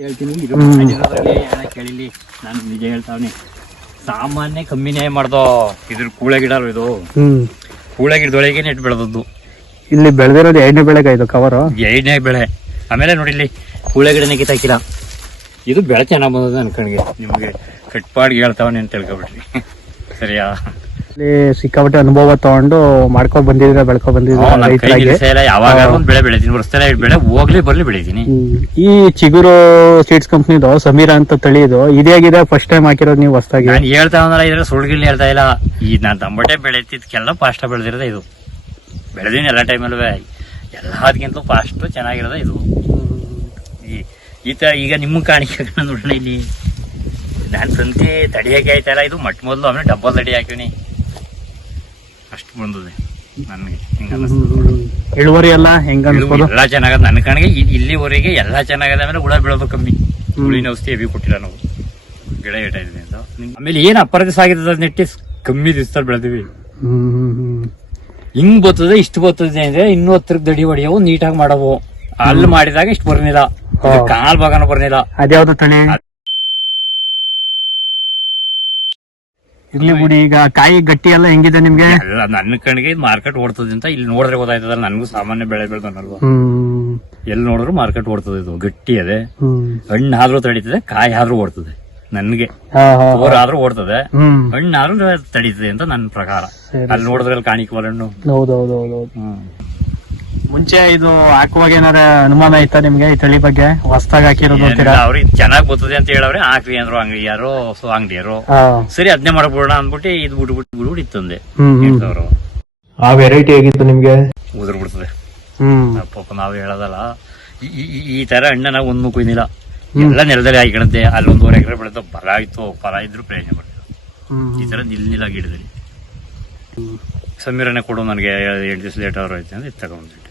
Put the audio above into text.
ಹೇಳ್ತೀನಿ ಕೇಳಿಲಿ. ನಾನು ನಿಜ ಹೇಳ್ತಾವನಿ, ಸಾಮಾನ್ಯ ಕಮ್ಮಿನೇ ಮಾಡ್ದೋ. ಇದ್ರ ಕೂಳೆ ಗಿಡ ಇದು, ಕೂಳೆ ಗಿಡದೊಳಗೆ ನೆಟ್ ಬೆಳೆದದ್ದು. ಇಲ್ಲಿ ಬೆಳೆದಿರೋದು 2ನೇ ಬೆಳೆಗ ಇದು ಕವರ್ 2ನೇ ಬೆಳೆ. ಆಮೇಲೆ ನೋಡಿ ಇಲ್ಲಿ ಕೂಳೆ ಗಿಡನೇ ಕಿತ್ತಾಕಿಲ್ಲ. ಇದು ಬೆಳೆ ಚೆನ್ನಾಗ್ ಬಂದದ ಅನ್ಕಣ್ಗೆ. ನಿಮ್ಗೆ ಕಟ್ಪಾಡ್ಗೆ ಹೇಳ್ತಾವನಿ ಅಂತ ತಿಳ್ಕೊಬಿಟ್ರಿ. ಸರಿಯಾ? ಇಲ್ಲಿ ಸಿಕ್ಕಾಪಟ್ಟೆ ಅನುಭವ ತಗೊಂಡು ಮಾಡ್ಕೊಂಡ್ ಬಂದಿದ್ರೆ ಬೆಳ್ಕೊಂಡ್ ಬಂದಿದ್ರೆ ಯಾವಾಗ ಒಂದ್ ಬೆಳೆ ಬೆಳಿತೀನಿ, ವರ್ಷದಲ್ಲ 2 ಬೆಳೆ ಹೋಗ್ಲಿ ಬರ್ಲಿ ಬೆಳಿತೀನಿ. ಈ ಚಿಗುರು ಸೀಡ್ಸ್ ಕಂಪ್ನಿದು ಸಮೀರಾ ಅಂತ ತಳಿದು ಇದೇಗಿದೆ ಫಸ್ಟ್ ಟೈಮ್ ಹಾಕಿರೋದು ನೀವು ಹೊಸದಾಗಿ? ನಾನು ಹೇಳ್ತಾ ಒಂದಲ್ಲ, ಇದ್ರೆ ಸುಳ್ಗಿಲ್ ಹೇಳ್ತಾ ಇಲ್ಲ. ಈ ನಾನ್ ತಂಬಟೆ ಬೆಳೆತಿದ್ಕೆಲ್ಲ ಫಾಸ್ಟ್ ಬೆಳೆದಿರೋದೇ ಇದು. ಬೆಳೆದಿನಿ ಎಲ್ಲ ಟೈಮಲ್ಲೂ, ಎಲ್ಲದಕ್ಕಿಂತ ಫಾಸ್ಟ್ ಚೆನ್ನಾಗಿರೋದ ಇದು. ಈ ತರ ಈಗ ನಿಮ್ಮ ಕಾಣಿಕೆ ನೋಡ್ರಿ, ಇಲ್ಲಿ ನಾನ್ ಸಂತೆ ತಡಿಯಕ್ಕೆ ಆಯ್ತಲ್ಲ, ಇದು ಮಟ್ ಮೊದಲು ಆಮೇಲೆ ಡಬ್ಬಲ್ ತಡಿ ಹಾಕಿನಿ, ಅಷ್ಟು ಬಂದದೆ ನನ್ಗೆ. ಇಳುವರಿ ಎಲ್ಲ ಹೆಂಗ ಎಲ್ಲ ಚೆನ್ನಾಗದ ನನ್ನ ಕಣ್ಣಿಗೆ. ಇಲ್ಲಿವರೆಗೆ ಎಲ್ಲ ಚೆನ್ನಾಗದ. ಆಮೇಲೆ ಹುಳ ಬೀಳೋದು ಕಮ್ಮಿ, ಹುಳಿನ ಔಷಧಿ ಹೆವಿ ಕೊಟ್ಟಿಲ್ಲ ನಾವು, ಗಿಡ ಏಟ ಇದೆ ಅಂತ. ಆಮೇಲೆ ಏನ್ ಅಪರದಿಸ ಆಗಿದೆ ನೆಟ್ಟಿ ಕಮ್ಮಿ ದಿವಸದಲ್ಲಿ ಬೆಳೆದಿವಿ. ಹಿಂಗ್ ಬರ್ತದೆ, ಇಷ್ಟು ಬರ್ತದೆ ಅಂದ್ರೆ ಇನ್ನೂ 10 ದಡಿ ಹೊಡಿಯವು, ನೀಟಾಗಿ ಮಾಡವು. ಅಲ್ಲಿ ಮಾಡಿದಾಗ ಇಷ್ಟು ಬರ್ನಿಲ್ಲ, ಕಾಲ್ ಭಾಗನ ಬರ್ನಿಲ್ಲ. ಅದ್ಯಾವ್ದು ತಳಿ? ಇರ್ಲಿ ಬಿಡಿ. ಈಗ ಕಾಯಿ ಗಟ್ಟಿ ಎಲ್ಲ ಹೆಂಗಿದೆ ನಿಮ್ಗೆ? ಎಲ್ಲ ನನ್ನ ಕಣ್ಣಿಗೆ ಮಾರ್ಕೆಟ್ ಓಡ್ತದೆ ಅಂತ ಇಲ್ಲಿ ನೋಡಿದ್ರೆ ಗೊತ್ತಾಯ್ತದಲ್ಲ. ನನಗೂ ಸಾಮಾನ್ಯ ಬೆಳೆ ಬೆಳೆದನಲ್ವಾ, ಎಲ್ಲಿ ನೋಡಿದ್ರು ಮಾರ್ಕೆಟ್ ಓಡ್ತದೆ. ಇದು ಗಟ್ಟಿ ಅದೇ, ಹಣ್ಣು ಆದ್ರೂ ತಡೀತದೆ, ಕಾಯಿ ಆದ್ರೂ ಓಡ್ತದೆ. ನನ್ಗೆ ಬೋರ್ ಆದ್ರೂ ಓಡ್ತದೆ, ಹಣ್ಣಾದ್ರೂ ತಡೀತದೆ ಅಂತ ನನ್ನ ಪ್ರಕಾರ. ಅಲ್ಲಿ ನೋಡಿದ್ರೆ ಕಾಣಿಕೆ ಬರಣ್ಣು. ಹೌದೌದೌದು. ಮುಂಚೆ ಇದು ಹಾಕುವಾಗ ಏನಾರ ಅನುಮಾನ ಐತಾ ನಿಮ್ಗೆ ಈ ತಳಿ ಬಗ್ಗೆ? ಹೊಸದಾಗಿ ಹಾಕಿರೋದು ಅವ್ರಿಗೆ ಚೆನ್ನಾಗ್ ಬರ್ತದೆ ಅಂತ ಹೇಳವ್ರೆ, ಹಾಕ್ರಿ ಅಂದ್ರು ಅಂಗಡಿಯಾರು, ಅಂಗಡಿಯಾರು. ಸರಿ ಅದನ್ನೇ ಮಾಡ್ಬಿಡೋಣ ಅಂದ್ಬಿಟ್ಟು ಇದು ಬಿಟ್ಬಿಟ್ಟು ಇತ್ತಂದೆ. ಆ ವೆರೈಟಿ ಹೇಗಿತ್ತು ನಿಮ್ಗೆ? ಉದುರ್ ಬಿಡ್ತದೆ ಪಾಪ. ನಾವು ಹೇಳೋದಲ್ಲ, ಈ ತರ ಹಣ್ಣ ನಾವು ಒಂದ್ ಕುಯ್ದಿಲ್ಲ, ಎಲ್ಲ ನೆಲದಲ್ಲಿ ಹಾಕಿಡಂತೆ. ಅಲ್ಲಿ 1.5 ಎಕರೆ ಬೆಳೆದ ಫಲ ಇತ್ತು, ಫಲ ಇದ್ರು ಪ್ರಯೋಜನ ಬರ್ತದೆ. ಈ ತರ ನಿಲ್ಲ ಗಿಡದಲ್ಲಿ ಸಮೀರನೇ ಕೊಡು ನನಗೆ 8 ದಿವಸ ಲೇಟ್ ಅವ್ರು ಐತೆ ಅಂದ್ರೆ ತಗೊಂಡ್ಬಿಟ್ಟು.